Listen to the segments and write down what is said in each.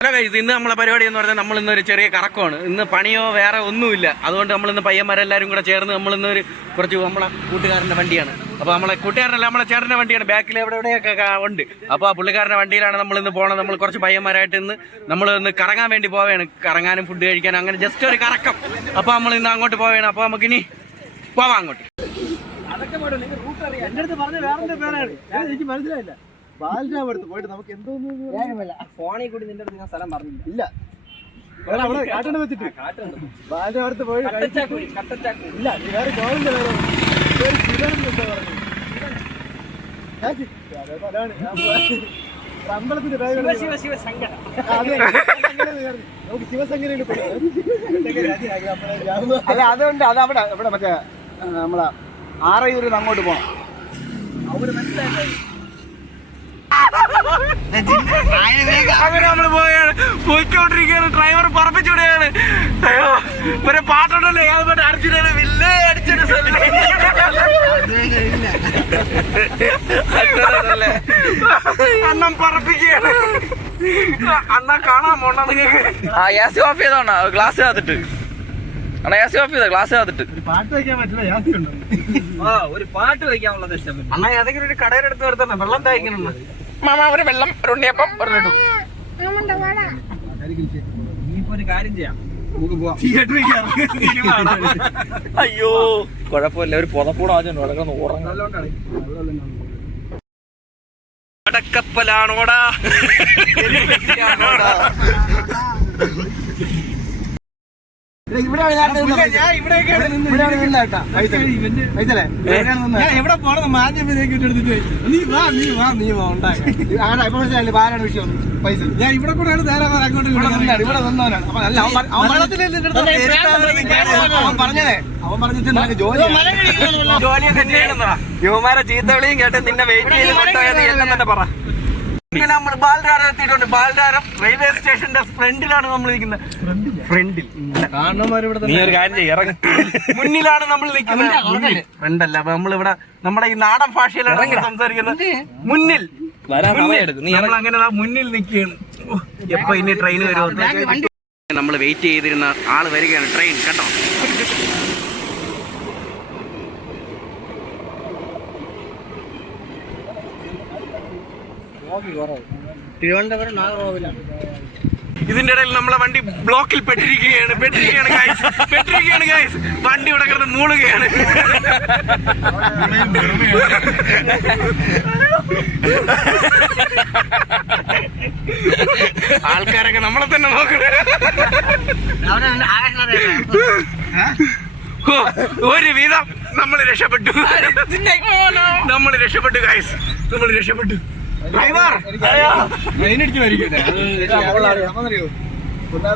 Hello guys ഇന്ന് നമ്മളെ പരിപാടി എന്ന് പറഞ്ഞാൽ നമ്മൾ ഇന്ന് ഒരു ചെറിയ കറക്കമാണ്. ഇന്ന് പണിയോ വേറെ ഒന്നുമില്ല. അതുകൊണ്ട് നമ്മൾ ഇന്ന് പയ്യന്മാരെല്ലാവരും കൂടെ ചേർന്ന് നമ്മൾ ഒരു കുറച്ച് നമ്മളെ കൂട്ടുകാരന്റെ വണ്ടിയാണ്. അപ്പോൾ നമ്മളെ കൂട്ടുകാരനല്ല നമ്മളെ ചേട്ടന്റെ വണ്ടിയാണ്. ബാക്കിൽ എവിടെ എവിടെയൊക്കെ ഉണ്ട്. അപ്പോൾ ആ പുള്ളിക്കാരന്റെ വണ്ടിയിലാണ് നമ്മൾ ഇന്ന് നമ്മൾ കുറച്ച് പയ്യന്മാരായിട്ട് ഇന്ന് നമ്മൾ ഇന്ന് കറങ്ങാൻ വേണ്ടി പോവുകയാണ് കറങ്ങാനും ഫുഡ് കഴിക്കാനും അങ്ങനെ ജസ്റ്റ് ഒരു കറക്കം. അപ്പോൾ നമ്മൾ ഇന്ന് അങ്ങോട്ട് പോവുകയാണ് അപ്പോൾ നമുക്കിനി പോവാം അങ്ങോട്ട്. അടുത്ത് പറഞ്ഞ വേറെ പേരാണ്? എനിക്ക് മനസ്സിലായില്ല. ബാലരാമ അടുത്ത് പോയിട്ട് നമുക്ക് എന്തോന്ന് ഫോണിൽ കൂടി നിന്റെ അടുത്ത് ഞാൻ സ്ഥലം പറഞ്ഞില്ല. ഇല്ല. അവിടെ കാട്ടണ്ട വെച്ചിട്ട്. ബാലരാമ അടുത്ത് പോയി ഇല്ല നീ വേറെ അമ്പലത്തിന്റെ നമുക്ക് ശിവസംഗരയിൽ അല്ല അതുകൊണ്ട് അത് അവിടെ ഇവിടെ മറ്റേ നമ്മളെ ആറയൂരിൽ നിന്ന് അങ്ങോട്ട് പോകണം അങ്ങനെ നമ്മൾ പോവുകയാണ് പോയിക്കൊണ്ടിരിക്കുകയാണ്. ഡ്രൈവർ പറപ്പിച്ചുവിടുകയാണ് അയ്യോ ഒരു പാട്ടുണ്ടല്ലോ? ഏത് പാട്ട് അടിച്ചിട്ട് വില്ലേ അടിച്ചിട്ട് അന്നം പറപ്പിക്കുകയാണ് അന്നാ കാണാൻ പോണ്ട നിങ്ങൾക്ക് ആ എ സി ഓഫ് ചെയ്തോണ ഗ്ലാസ് കാത്തിട്ട് അണ്ണാ എ സി ഓഫ് ചെയ്ത? ഗ്ലാസ് കാത്തിട്ട് പാട്ട് വെക്കാൻ പറ്റില്ല. ഉണ്ടോ? ആ ഒരു പാട്ട് വയ്ക്കാനുള്ളത് ഇഷ്ടം അണ്ണ ഏതെങ്കിലും ഒരു കടയിലെടുത്ത് നിർത്തണം. വെള്ളം തയ്ക്കണം മാമ വെള്ളം ഒരു ഉണ്ണിയപ്പം ഒരു അയ്യോ കുഴപ്പമില്ല. ഒരു പുതപ്പൂടെ ആദ്യം കിടക്കുന്ന ഇവിടെയാണ് ഞാൻ ഇവിടെയാണ് നിന്നേട്ടാ പൈസ പൈസല്ലേ ഞാൻ എവിടെ പോണെന്ന് മാഞ്ഞപ്പോഴേക്ക് എടുത്തിട്ട് നീ വാ നീ വാ നീ വാ ഉണ്ടാക്കാം. മനസ്സിലായില്ലേ? വിഷയം? പൈസ. ഞാൻ ഇവിടെ കൂടെയാണ് ധാരാളം അങ്ങോട്ട് ഇവിടെ നിന്നാണ് ഇവിടെ നിന്നവനാണ് അപ്പൊ അല്ല അവൻ അവൻ പറഞ്ഞ- അവൻ പറഞ്ഞതേ അവൻ പറഞ്ഞിട്ട് ജോലി ചെയ്യണമെന്നാ യുവമാരെ ചീത്ത വിളിയും കേട്ട് നിന്നെ വെയിറ്റ് ചെയ്ത് കൊണ്ടുപോയത് എല്ലാം തന്നെ പറ. ഇങ്ങനെ നമ്മൾ ബാലധാരം എത്തിയിട്ടുണ്ട്. ബാലധാരം റെയിൽവേ സ്റ്റേഷന്റെ ഫ്രണ്ടിലാണ് നമ്മൾ നിൽക്കുന്നത്. ഫ്രണ്ടിൽ നീ ഒരു കാര്യം ചെയ്യ ഇറങ്ങ. മുന്നിലാണ് നമ്മൾ നിൽക്കുന്നത്. ഫ്രണ്ടല്ല അപ്പൊ നമ്മളിവിടെ നമ്മുടെ ഈ നാടൻ ഭാഷയിലാണ് സംസാരിക്കുന്നത്. മുന്നിൽ. വരാൻ നമ്മൾ അങ്ങനെ മുന്നിൽ നിൽക്കുകയാണ്. എപ്പൊ ഇനി ട്രെയിൻ വരുമോ നമ്മൾ വെയിറ്റ് ചെയ്തിരുന്ന ആൾ വരികയാണ്. ട്രെയിൻ കേട്ടോ തിരുവനന്തപുരം നാഗർകോവിലാണ്. ഇതിന്റെ ഇടയിൽ നമ്മളെ വണ്ടി ബ്ലോക്കിൽ പെട്ടിരിക്കുകയാണ് പെട്ടിരിക്കുകയാണ് ഗൈസ് പെട്ടിരിക്കുകയാണ് ഗൈസ് വണ്ടി ഇവിടെ കിടന്ന് മൂളുകയാണ്. ആൾക്കാരൊക്കെ നമ്മളെ തന്നെ നോക്കണേ. ഒരു വിധം നമ്മൾ രക്ഷപ്പെട്ടു. നമ്മൾ രക്ഷപ്പെട്ടു ഗൈസ് നമ്മൾ രക്ഷപ്പെട്ടു. അതിനടിച്ച് മരിക്കട്ടെ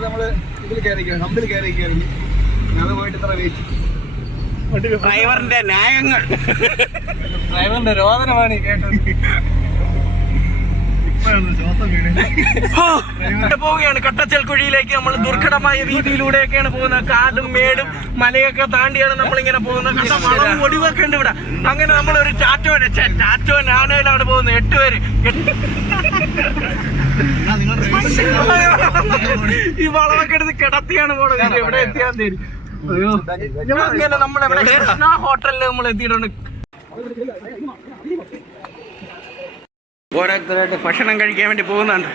നമ്മൾ ഇതിൽ ഹമ്പിൽ പോയിട്ട് ഇത്ര വെയിറ്റ് ഡ്രൈവറിന്റെ ന്യായങ്ങൾ. ഡ്രൈവറിന്റെ രോദനമാണ് ഈ കേട്ടത്. പോവുകയാണ്. കട്ടച്ചൽ കുഴിയിലേക്ക് നമ്മൾ ദുർഘടമായ രീതിയിലൂടെയൊക്കെയാണ് പോകുന്നത്. കാടും മേടും മലയൊക്കെ താണ്ടിയാണ് നമ്മൾ ഇങ്ങനെ പോകുന്നത് ഒടിവൊക്കെ ഉണ്ട് ഇവിടെ. അങ്ങനെ നമ്മൾ ഒരു ടാറ്റോ ടാറ്റോ നാനയിലാണ് പോകുന്നത്. എട്ട് പേര്. ഈ വളമൊക്കെ എടുത്ത് കിടത്തിയാണ് പോണത്. എവിടെ എത്തിയാൻ തരും അയ്യോ. അങ്ങനെ നമ്മൾ എവിടെ? കൃഷ്ണ ഹോട്ടലിൽ നമ്മൾ എത്തിയിട്ടുണ്ട് ഓരോരുത്തരായിട്ട് ഭക്ഷണം കഴിക്കാൻ വേണ്ടി പോകുന്നുണ്ട്.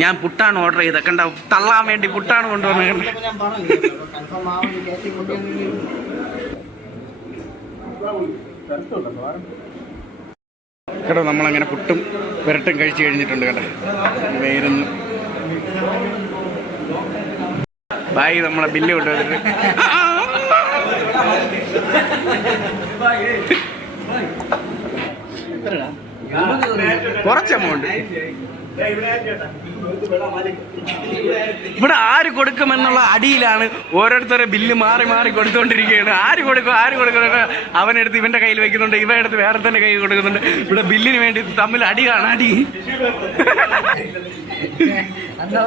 ഞാൻ പുട്ടാണ് ഓർഡർ ചെയ്ത കണ്ട? തള്ളാൻ വേണ്ടി പുട്ടാണ് കൊണ്ടുവന്നത്. കേട്ടോ നമ്മളങ്ങനെ പുട്ടും വിരട്ടും കഴിച്ചു കഴിഞ്ഞിട്ടുണ്ട് കേട്ടോ വേരുന്നു ബായി നമ്മളെ ബില്ല് കൊണ്ടുവന്നിട്ട്. കുറച്ച് എമൗണ്ട് ഇവിടെ ആര് കൊടുക്കുമെന്നുള്ള അടിയിലാണ് ഓരോരുത്തരെ ബില്ല് മാറി മാറി കൊടുത്തുകൊണ്ടിരിക്കുകയാണ് ആര് കൊടുക്കും ആര് കൊടുക്കും അവനെടുത്ത് ഇവന്റെ കയ്യിൽ വെക്കുന്നുണ്ട് ഇവ എടുത്ത് വേറെ തന്നെ കയ്യിൽ കൊടുക്കുന്നുണ്ട്. ഇവിടെ ബില്ലിന് വേണ്ടി തമ്മിൽ അടി. അന്ന്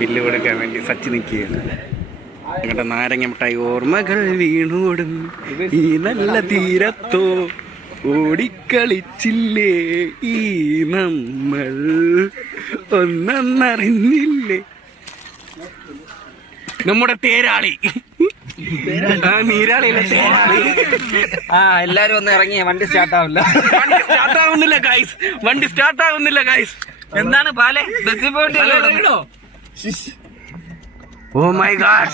ബില്ല് കൊടുക്കാൻ വേണ്ടി സച്ചി നിൽക്കുകയാണ്. ഞങ്ങളുടെ നാരങ്ങ മിഠായി ഓർമ്മകൾ വീണോടും ഈ നല്ല തീരത്തോ ഓടിക്കളിച്ചില്ലേ? ഈ നമ്മൾ ഒന്നറിഞ്ഞില്ലേ നമ്മുടെ തേരാളി. നീരാളിയിലെ ആ എല്ലാരും ഒന്ന് ഇറങ്ങി വണ്ടി സ്റ്റാർട്ട് ആവില്ല. വണ്ടി സ്റ്റാർട്ട് ആവുന്നില്ല ഗൈസ് വണ്ടി സ്റ്റാർട്ട് ആവുന്നില്ല ഗൈസ് എന്താണ് പാലെ ബസ്സിൽ പോയിട്ടോ ഓ മൈ ഗാഡ്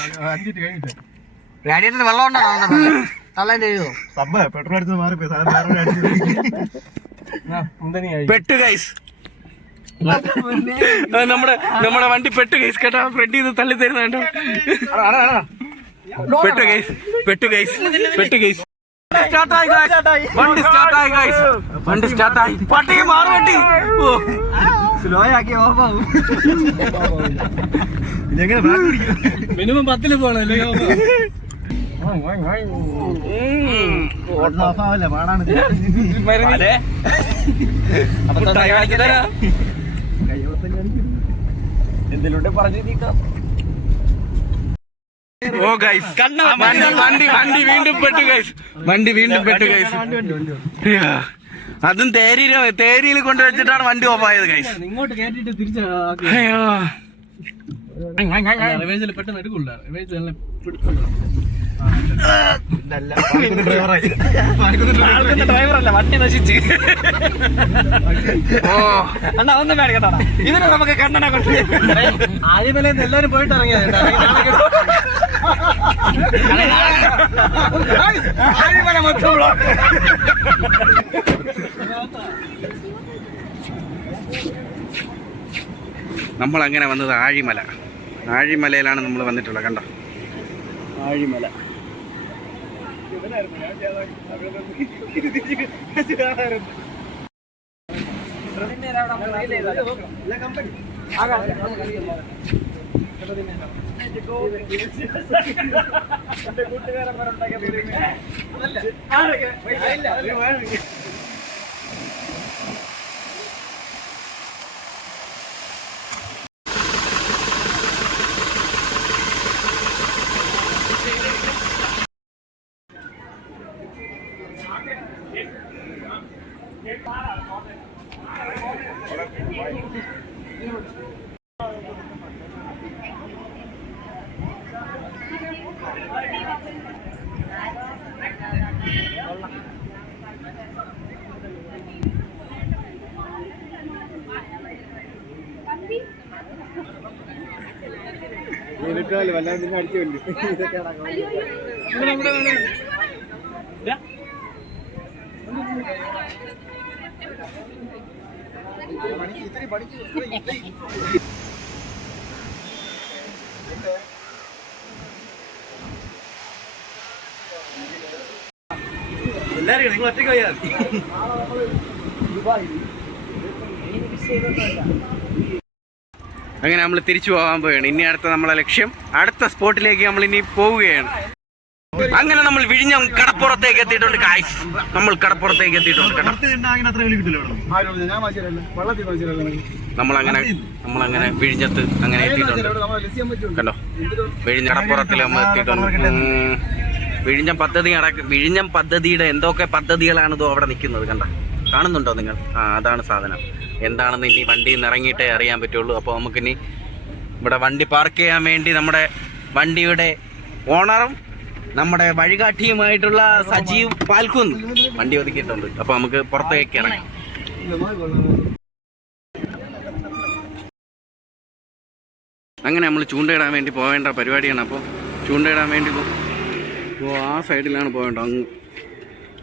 റേഡിയേറ്റർ വെള്ളം ഉണ്ടോ? തള്ളേന്റെ എഴുതോ പെട്രോൾ എവിടെ അടിച്ചത് പെട്ടു ഗൈസ് നമ്മുടെ നമ്മുടെ വണ്ടി പെട്ടു ഗൈസ് കേട്ടോ ഫ്രണ്ടിൽ നിന്ന് തള്ളി തരുന്നുണ്ടോ പെട്ടു ഗൈസ് പെട്ടു ഗൈസ് പെട്ടു ഗൈസ് സ്റ്റാർട്ടായി വണ്ടി സ്റ്റാർട്ടായി ഗൈസ് വണ്ടി സ്റ്റാർട്ടായി പട്ടി മാറു സ്ലോ ആക്കി ഓഫ് ആവും. ഇതെങ്ങനെ മിനിമം പത്തിൽ പോണല്ലേ ഓഫ് ആവല്ല? പാടാണ്. എന്തെങ്കിലും പറഞ്ഞു ഓ ഗൈസ് വണ്ടി വണ്ടി വണ്ടി വീണ്ടും പെട്ടു ഗൈസ് വണ്ടി വീണ്ടും പെട്ടു ഗൈസ് അതും തേരിയിൽ കൊണ്ടു വെച്ചിട്ടാണ് വണ്ടി ഓഫ് ആയത് ഗൈസ് ഇങ്ങോട്ട് കേട്ടിട്ട് തിരിച്ചു അയ്യോ. റിവേഴ്സിൽ പെട്ടെന്ന് എടുക്കില്ല റിവേഴ്സ് ഡ്രൈവറായി ഡ്രൈവറല്ല വണ്ടി നശിച്ച്. ഓ. അണ്ണാ ഒന്നും ഇതിന് നമുക്ക് കണ്ണനെ കൊണ്ട് ആദ്യമല്ലേ എല്ലാരും പോയിട്ട് ഇറങ്ങിയത് നമ്മൾ അങ്ങനെ വന്നത് ആഴിമല. ആഴിമലയിലാണ് നമ്മൾ വന്നിട്ടുള്ളത് കണ്ടോ? ആഴിമല. കൂട്ടുകാരന്മാരുണ്ടാക്കിയ എടുക്കാൽ വല്ലാണ്ട് നിന്നെ അടിച്ചു കൊല്ലു ഇതൊക്കെയാണ് എല്ലാരും നിങ്ങൾ ഒറ്റയ്ക്ക് പോയാൽ അങ്ങനെ നമ്മൾ തിരിച്ചു പോകാൻ പോവുകയാണ്. ഇനി അടുത്ത നമ്മളെ ലക്ഷ്യം അടുത്ത സ്പോട്ടിലേക്ക് നമ്മൾ ഇനി പോവുകയാണ്. അങ്ങനെ നമ്മൾ വിഴിഞ്ഞം കടപ്പുറത്തേക്ക് എത്തിയിട്ടുണ്ട് കായ്സ് നമ്മൾ കടപ്പുറത്തേക്ക് എത്തിയിട്ടുണ്ട് നമ്മളങ്ങനെ നമ്മളങ്ങനെ വിഴിഞ്ഞത്ത് അങ്ങനെ എത്തിയിട്ടുണ്ട്. കണ്ടോ? വിഴിഞ്ഞ കടപ്പുറത്തിൽ നമ്മൾ എത്തിയിട്ടുണ്ട്. വിഴിഞ്ഞം പദ്ധതി അടക്കം വിഴിഞ്ഞം പദ്ധതിയുടെ എന്തൊക്കെ പദ്ധതികളാണ് ഇതോ അവിടെ നിൽക്കുന്നത് കണ്ട? കാണുന്നുണ്ടോ നിങ്ങൾ? ആ അതാണ് സാധനം. എന്താണെന്ന് ഇനി വണ്ടിയിൽ നിന്ന് ഇറങ്ങിയിട്ടേ അറിയാൻ പറ്റുള്ളൂ. അപ്പോൾ നമുക്കിനി ഇവിടെ വണ്ടി പാർക്ക് ചെയ്യാൻ വേണ്ടി നമ്മുടെ വണ്ടിയുടെ ഓണറും നമ്മുടെ വഴികാട്ടിയുമായിട്ടുള്ള സജീവ് പാൽക്കുന്ന് വണ്ടി ഒതുക്കിയിട്ടുണ്ട്. അപ്പോൾ നമുക്ക് പുറത്തേക്ക് ഇറങ്ങാം. അങ്ങനെ നമ്മൾ ചൂണ്ടയിടാൻ വേണ്ടി പോവേണ്ട പരിപാടിയാണ്. അപ്പോൾ ചൂണ്ടയിടാൻ വേണ്ടി പോ ഓ ആ സൈഡിലാണ് പോകേണ്ടത്. അങ്ങ്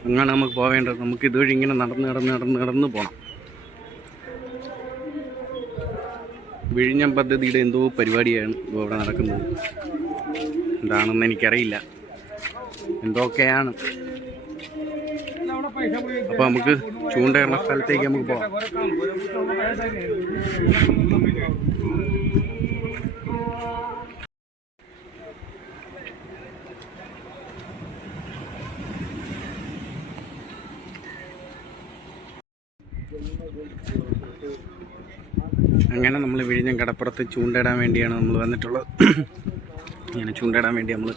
അങ്ങനെ നമുക്ക് പോവേണ്ടത്. നമുക്ക് ഇതുവഴി ഇങ്ങനെ നടന്ന് നടന്ന് നടന്ന് നടന്ന് പോകണം വിഴിഞ്ഞം പദ്ധതിയുടെ എന്തോ പരിപാടിയാണ് ഇപ്പോൾ ഇവിടെ നടക്കുന്നത്. എന്താണെന്ന് എനിക്കറിയില്ല. എന്തൊക്കെയാണ്? അപ്പോൾ നമുക്ക് ചൂണ്ടയുള്ള സ്ഥലത്തേക്ക് നമുക്ക് പോകാം അങ്ങനെ നമ്മൾ വിഴിഞ്ഞം കടപ്പുറത്ത് ചൂണ്ടയിടാൻ വേണ്ടിയാണ് നമ്മൾ വന്നിട്ടുള്ളത്. ഇങ്ങനെ ചൂണ്ടയിടാൻ വേണ്ടി നമ്മൾ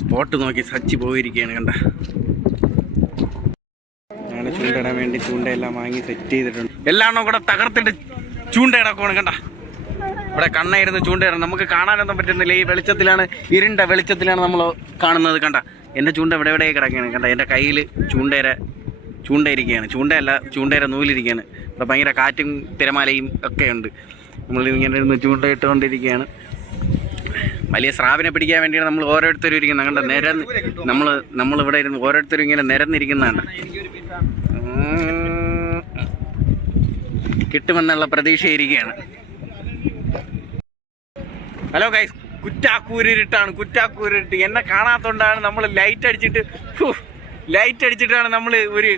സ്പോട്ട് നോക്കി സച്ചി പോയിരിക്കുകയാണ് കണ്ട. അങ്ങനെ ചൂണ്ടയിടാൻ വേണ്ടി ചൂണ്ടയെല്ലാം വാങ്ങി സെറ്റ് ചെയ്തിട്ടുണ്ട്. എല്ലാണോ കൂടെ തകർത്തിട്ട് ചൂണ്ടയിടക്കുവാണ് കണ്ട. ഇവിടെ കണ്ണായിരുന്നു ചൂണ്ടയിടണം. നമുക്ക് കാണാനൊന്നും പറ്റുന്നില്ല. ഈ വെളിച്ചത്തിലാണ് ഇരുണ്ട വെളിച്ചത്തിലാണ് നമ്മൾ കാണുന്നത് കണ്ട. എന്റെ ചൂണ്ട ഇവിടെ എവിടെയൊക്കെ കിടക്കുകയാണ് കണ്ട. എന്റെ കയ്യിൽ ചൂണ്ടേര ചൂണ്ടയിരിക്കുകയാണ്. ചൂണ്ടയല്ല ചൂണ്ടയുടെ നൂലിരിക്കുകയാണ്. ഇവിടെ ഭയങ്കര കാറ്റും തിരമാലയും ഒക്കെ ഉണ്ട്. നമ്മൾ ഇങ്ങനെ ഇരുന്ന് ചൂണ്ടയിട്ടുകൊണ്ടിരിക്കുകയാണ്. വലിയ സ്രാവിനെ പിടിക്കാൻ വേണ്ടിയാണ് നമ്മൾ ഓരോരുത്തരും ഇരിക്കുന്നത് കണ്ട? നിരന്ന് നമ്മൾ നമ്മളിവിടെ ഇരുന്ന് ഓരോരുത്തരും ഇങ്ങനെ നിരന്നിരിക്കുന്നതാണ്. കിട്ടുമെന്നുള്ള പ്രതീക്ഷയിരിക്കുകയാണ്. Hello guys കുറ്റാക്കൂരിട്ടാണ് കുറ്റാക്കൂരിട്ട്. എന്നെ കാണാത്തോണ്ടാണ് നമ്മൾ ലൈറ്റ് അടിച്ചിട്ട് ലൈറ്റ് അടിച്ചിട്ടാണ് നമ്മൾ ഒരു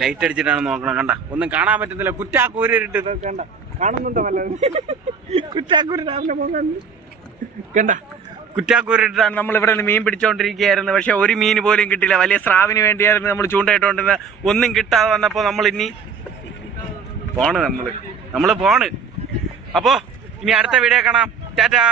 ലൈറ്റ് അടിച്ചിട്ടാണ് നോക്കണം കണ്ട? ഒന്നും കാണാൻ പറ്റുന്നില്ല കുറ്റാക്കൂരിട്ട് കണ്ട? കാണുന്നുണ്ടോ വല്ലതും? കുറ്റാക്കൂരി രാവിലെ പോകാൻ കണ്ട? കുറ്റാക്കൂരിട്ടാണ് നമ്മൾ ഇവിടെ നിന്ന് മീൻ പിടിച്ചോണ്ടിരിക്കുകയായിരുന്നു. പക്ഷെ ഒരു മീൻ പോലും കിട്ടില്ല വലിയ സ്രാവിന് വേണ്ടിയായിരുന്നു നമ്മൾ ചൂണ്ടയിട്ടോണ്ടിരുന്നത്. ഒന്നും കിട്ടാതെ വന്നപ്പോൾ നമ്മൾ ഇനി പോണ് നമ്മൾ നമ്മൾ പോണ്. അപ്പോ ഇനി അടുത്ത വീഡിയോ കാണാം. ടാറ്റാ.